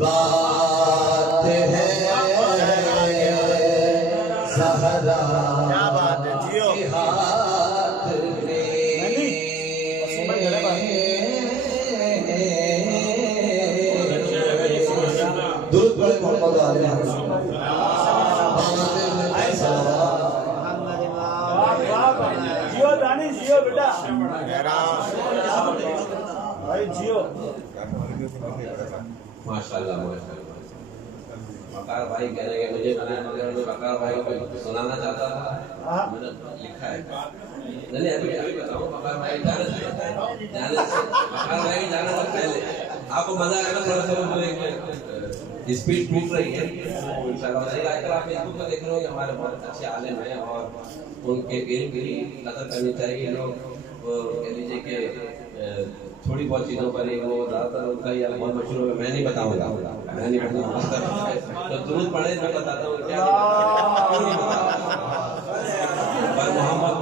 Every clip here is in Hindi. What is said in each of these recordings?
बात है ज़हरा के हाथ में। दुरूद पढ़े मोहम्मद आले जियो दानी जियो बेटा भाई जियो। माशाल्लाह माशाल्लाह। वकार भाई कह रहे हैं मुझे बनाया मगर मैं वकार भाई को सुनाना चाहता था, मैंने लिखा है। नहीं अभी अभी बताऊं, वकार भाई जाने से वकार भाई जाने से पहले आपको मजा आएगा थोड़ा सा। स्पीड टूट रही है इंशाल्लाह। आजकल आप फेसबुक पर देख रहे हो कि हमारे बहुत अच्छे आलिम हैं और उनके गिरी कदर करनी चाहिए। लोग कह लीजिए कि थोड़ी बहुत चीज़ों पर ही वो ज़्यादातर उनका ये बहुत मशहूर है। मैं नहीं बताऊंगा तो दुरूद पढ़े मैं बताता हूँ क्या मोहम्मद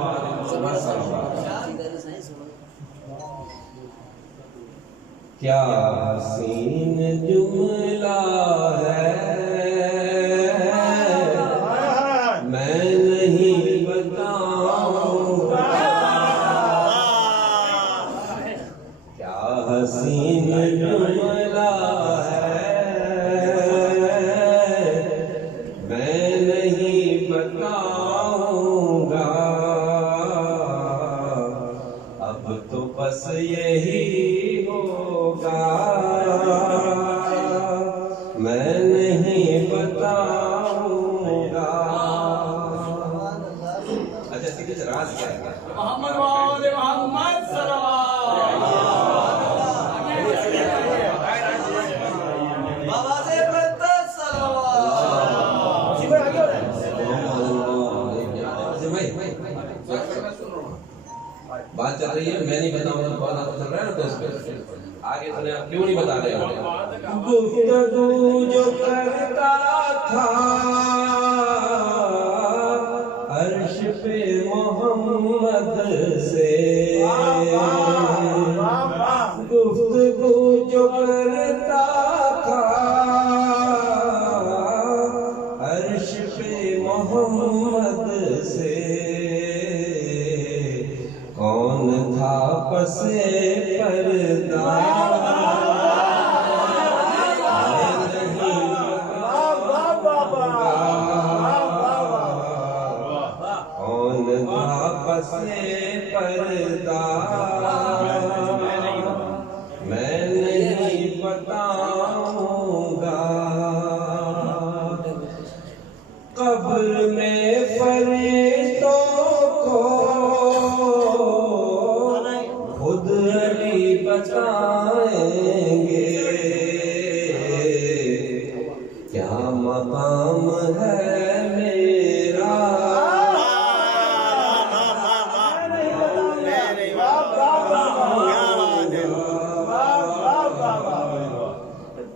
क्या हसीन जुमला है मैं नहीं बताऊंगा। क्या हसीन जुमला है मैं नहीं बताऊंगा। अब तो बस यही होगा मैं नहीं बताऊंगा। अच्छा इसके कुछ राज क्या है? मोहम्मद वाले मोहम्मद बात चल रही है, मैं नहीं बताऊंगा। बहुत आपको चल रहा है ना, तो इसमें आगे सुने। आप क्यों नहीं बता रहे हो? गुफ्तगू जो करता था अर्श पे मोहम्मद से, गुफ्तगू जो करता था अर्श पे मोहम्मद से, कौन था पसे पर्दा कौन था पसे पर्दा मैं नहीं बताऊंगा। कब्र में फरिश्तों को खुद अली बताएंगे क्या मकाम है मेरा।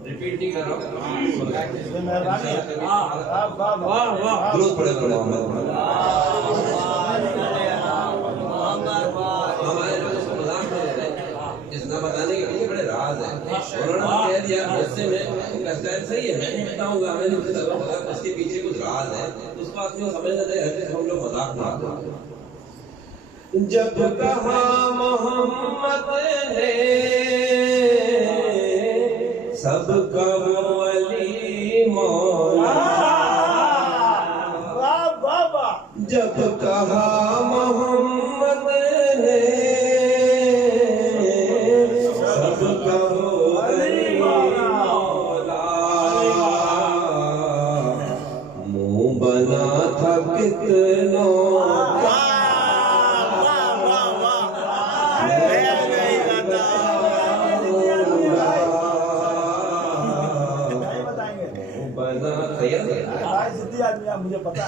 रिपीट नहीं कर रहा हूँ। दुरूद पढ़े तो इतना बताने के पीछे बड़े राज है। उन्होंने कह दिया हिस्से में उनका स्टाइल सही है, मैं नहीं बताऊंगा, मैं नहीं बताऊंगा। उसके पीछे कुछ राज है, उसको आदमी को समझना चाहिए। हम लोग मजाक उड़ाते हैं। जब कहा मोहम्मद ने सबका वली मौला, जब कहा मोहम्मद ने सबका वली मौला, मुंह बना था कितनों मुझे पता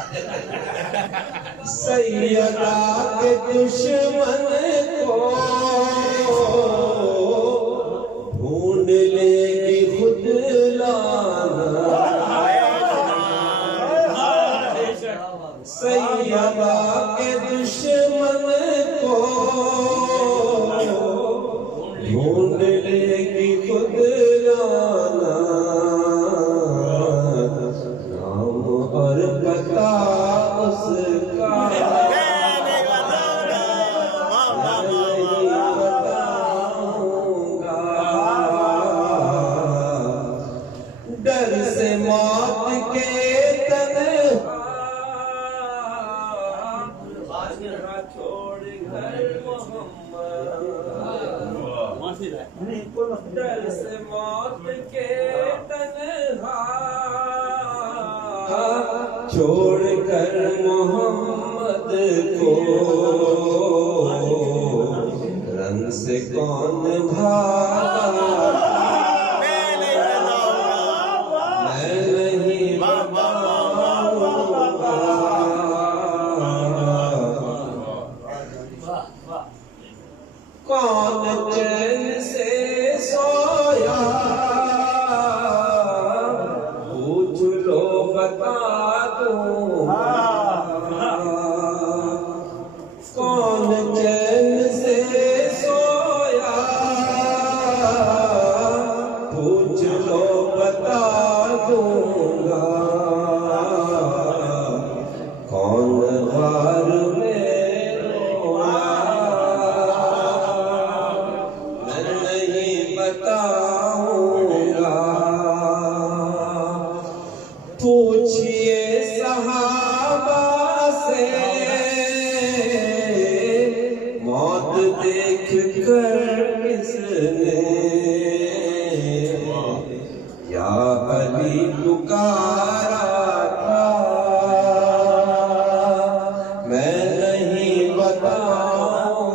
सैयदा के दुश्मन को ढूंढ लेगी खुद लाना। सैयदा के दुश्मन को ढूंढ लेगी खुद लाना। छोड़कर मोहम्मद को रंग से कौन भागा, मैं नहीं बताऊंगा। कौन चैन से सोया, पूछ लो बता दूंगा। कौन चैन से सोया, पूछ लो बता दूंगा। कौन हार में रोया, मैं नहीं बताऊंगा। पूछिए सहाबा से, मौत देख कर किसने या अली पुकारा था, मैं नहीं बताऊंगा।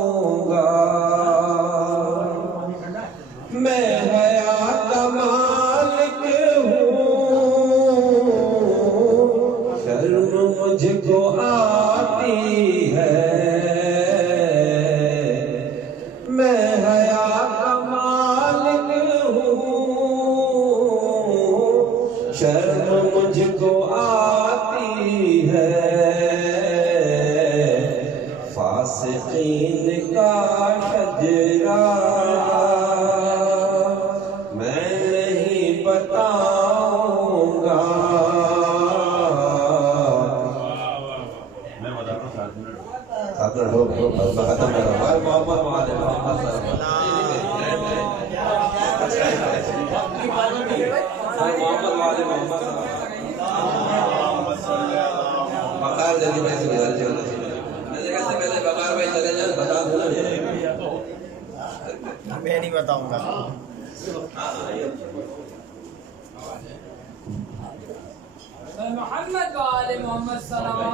मैं हया का मालिक हूँ, शर्म मुझको आती है। मैं हया का मालिक हूँ, शर्म मुझको आती है। फासिकीन का शजरा मैं नहीं बताऊंगा। मैं बताता हूँ 7 मिनट हो खत्म करो। मोहम्मद वाले मोहम्मद बकार जल्दी भाई से गुजारिश करना चाहिए। मैं जगह से पहले बकार भाई चले जाए बता दो ना। मैं नहीं बताऊंगा। मोहम्मद वाले मोहम्मद सल्लल्लाहु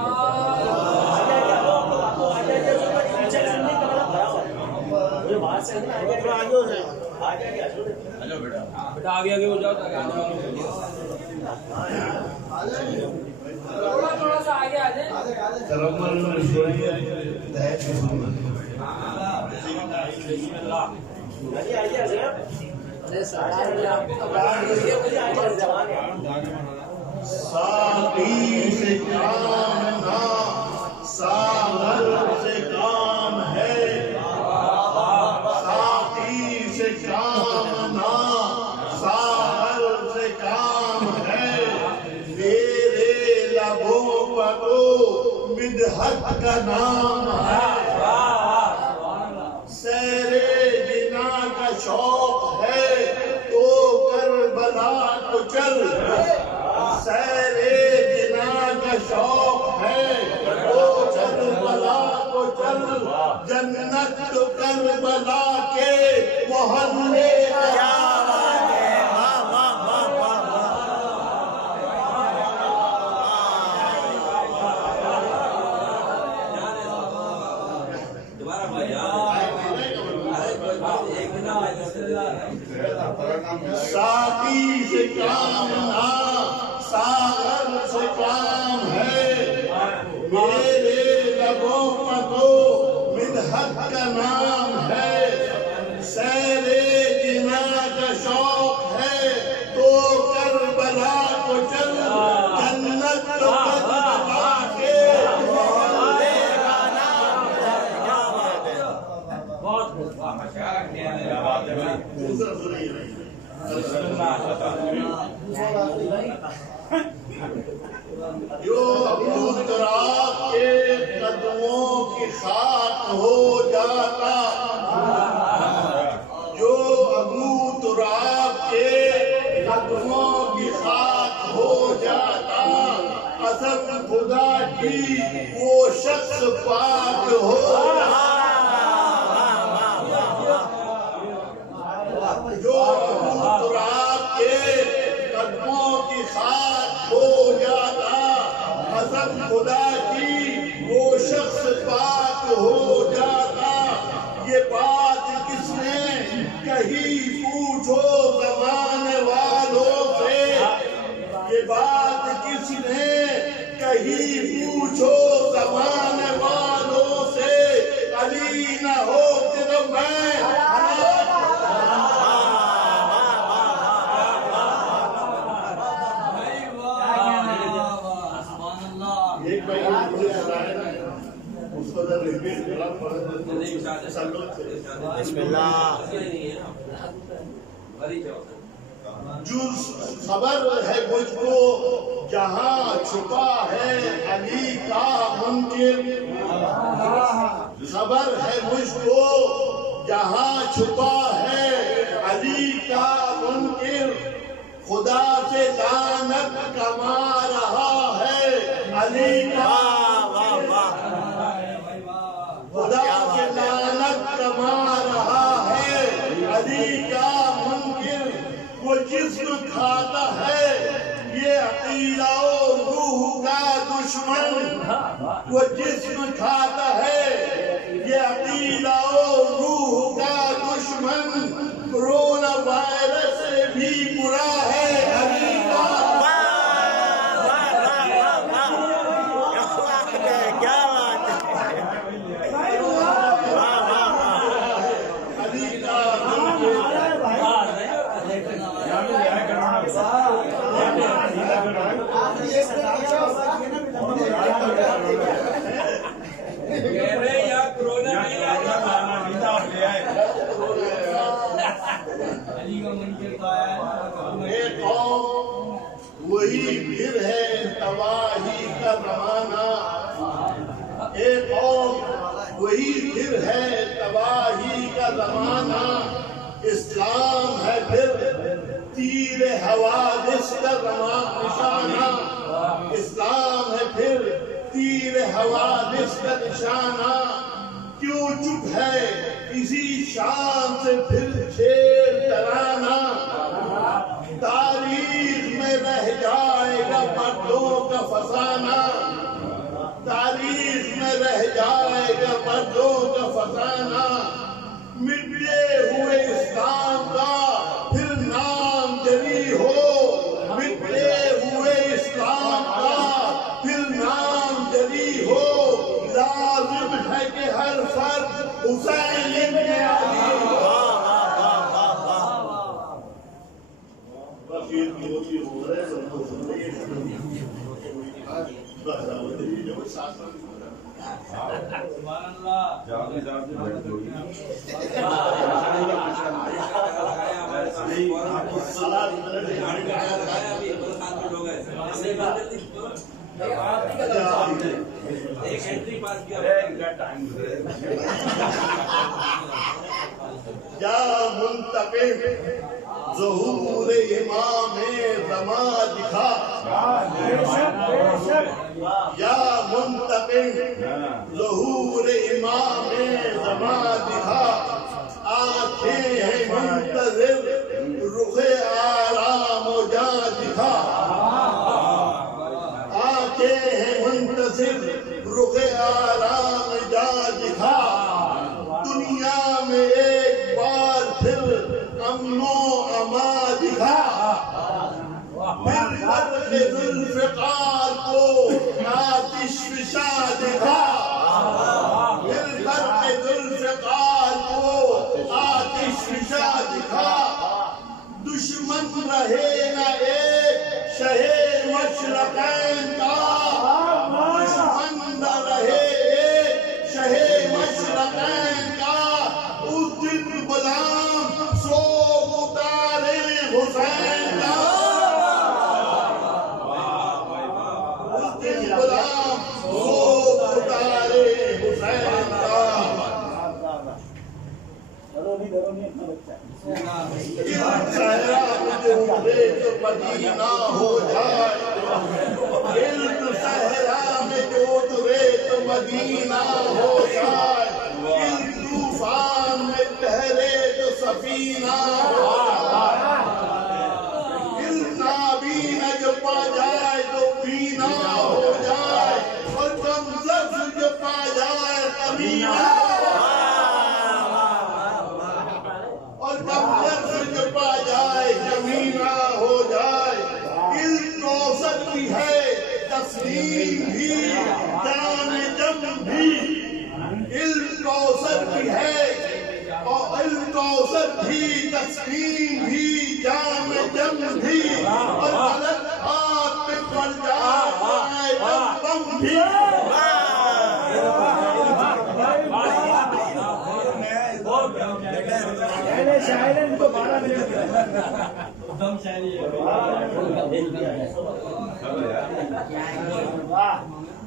बेटा आगे आगे हो जाओ। थोड़ा सा आगे आ जाए। साथी से काम ना सागर से काम है, साथी से काम ना सागर से काम है। मेरे लबों पर तो मिदहत का नाम है। सैरे जिना का शौक है तो करबला को चल। सैरे जिना का शौक है तो करबला को चल। जन्नत तो करबला के मोहल्ले का। साथी से काम ना सागर से काम है। मेरे लबों पर तो मिदहत का नाम है। सैरे जिना का शौक है तो करबला को चल। जन्नत तो करबला के मोहल्ले का नाम है। क्या बात है, बहुत दूसरा सुनिए। जो अबू तराब के कदमों की खाक हो जाता, जो अबू तराब के कदमों की खाक हो जाता, कसम खुदा की वो शख्स पाक हो जाता। जो अबू तराब के कदमों की खाक हो जाता, कसम खुदा की वो शख्स पाक हो जाता। ये बात किसने कही पूछो ज़माने वालों से। ये बात किसने कही पूछो ज़माने वालों से। अली न हो तो मैं एक उसको जब रिपीट करा जो खबर है मुझको जहाँ छुपा है अली का मुनकिर। खबर है मुझको जहाँ छुपा है अली का मुनकिर। खुदा से लानत कमा रहा है अली का। खुदा से लानत कमा रहा है अली का मुनकिर। वो जिस्म खाता है ये अकीदा और रूह का दुश्मन। वो जिस्म खाता है ये अकीदा और रूह का दुश्मन। कोरोना वायरस से भी बुरा है अली का। क्या बात है। अली का एक वही फिर है तबाही का जमाना। एक और वही फिर है तबाही का जमाना। इस्लाम है फिर तीर हवादिस का निशाना। इस्लाम है फिर तीर हवादिस का निशाना। क्यों चुप है इसी शान से फिर शेर तराना। तारीख में रह जाएगा मर्दों का फसाना। तारीख में रह जाएगा मर्दों का फसाना। मिटे हुए इस्लाम का फिर नाम जरी हो। मिटे हुए इस्लाम का फिर नाम जरी हो। लाजिम है कि हर फर्द हुसैन इब्न अली हो। एक एंट्री पास किया या मुंतकिम ज़ुहूर इमाम ज़मा दिखा। या मुंतकिम ज़ुहूर इमाम ज़मा दिखा। आँखें हैं मुंतज़िर रुख़े आराम जा दिखा। आँखें हैं मुंतज़िर रुख़े आराम जा दिखा। दुनिया में एक बार फिर अमनो अमा दिखा। फिर करके ज़ुल्फ़िकार को आतिश फिशा दिखा। फिर करके ज़ुल्फ़िकार को आतिश फिशा दिखा। दुश्मन रहे न एक शहे मशरक़ैन का। दुश्मन न रहे एक शहे मशरक़ैन का। उस दिन गुलाम सो उतारे हुसैन का। उस दिन गुलाम सो उतारे हुसैन का। सहरा में जो उतरे तो मदीना हो जाए। सहरा में जो उतरे तो मदीना हो जाए। तूफान में ठहरे तो सफीना हो जाए। नाबीना जो पा जाए तो पीना हो जाए। तस्नीम भी जाम जम भी इल्म कौसर भी है और इल्म कौसर भी तस्नीम भी जाम जम भी और गलत बात पे पड़ जाए बम भी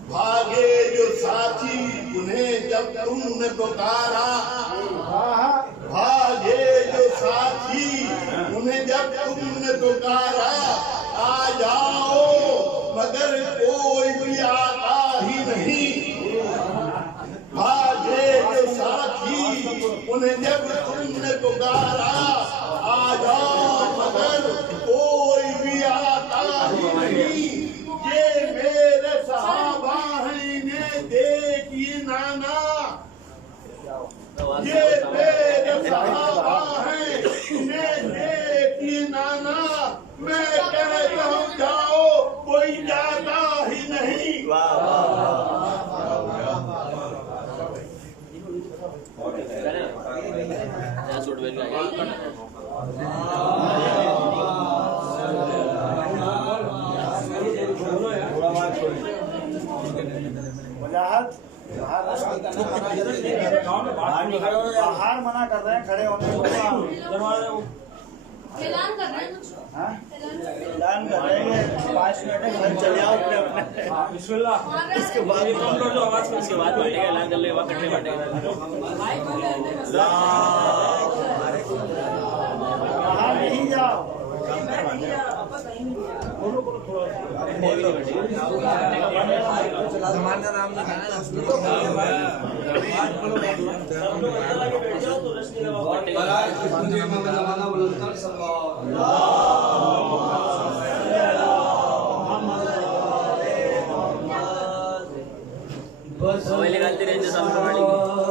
भागे जो साथी उन्हें जब तुमने पुकारा भागे जो साथी उन्हें जब तुमने पुकारा आ जाओ मगर कोई भी आता ही नहीं भागे जो साथी उन्हें जब तुमने पुकारा आ जाओ मगर कोई भी आता ही नहीं ये मेरे सहाबा हैं इन्हें देखिए नाना ये मेरे सहाबा हैं इन्हें देखिए नाना मैं कहता हूँ जाओ कोई जाता ही नहीं बाहर मना कर रहे हैं खड़े होने को। ऐलान कर रहे हैं कुछ। हाँ? ऐलान कर रहे हैं 5 मिनट है घर चले आओ अपने अपने। बिस्मिल्लाह। इसके बाद कम कर दो आवाज इसके बाद बांटेगा ऐलान कर ले इकट्ठे बांटेगा। बाहर नहीं जाओ। जमान का नाम लिखा है मोबाइल निकालते रहे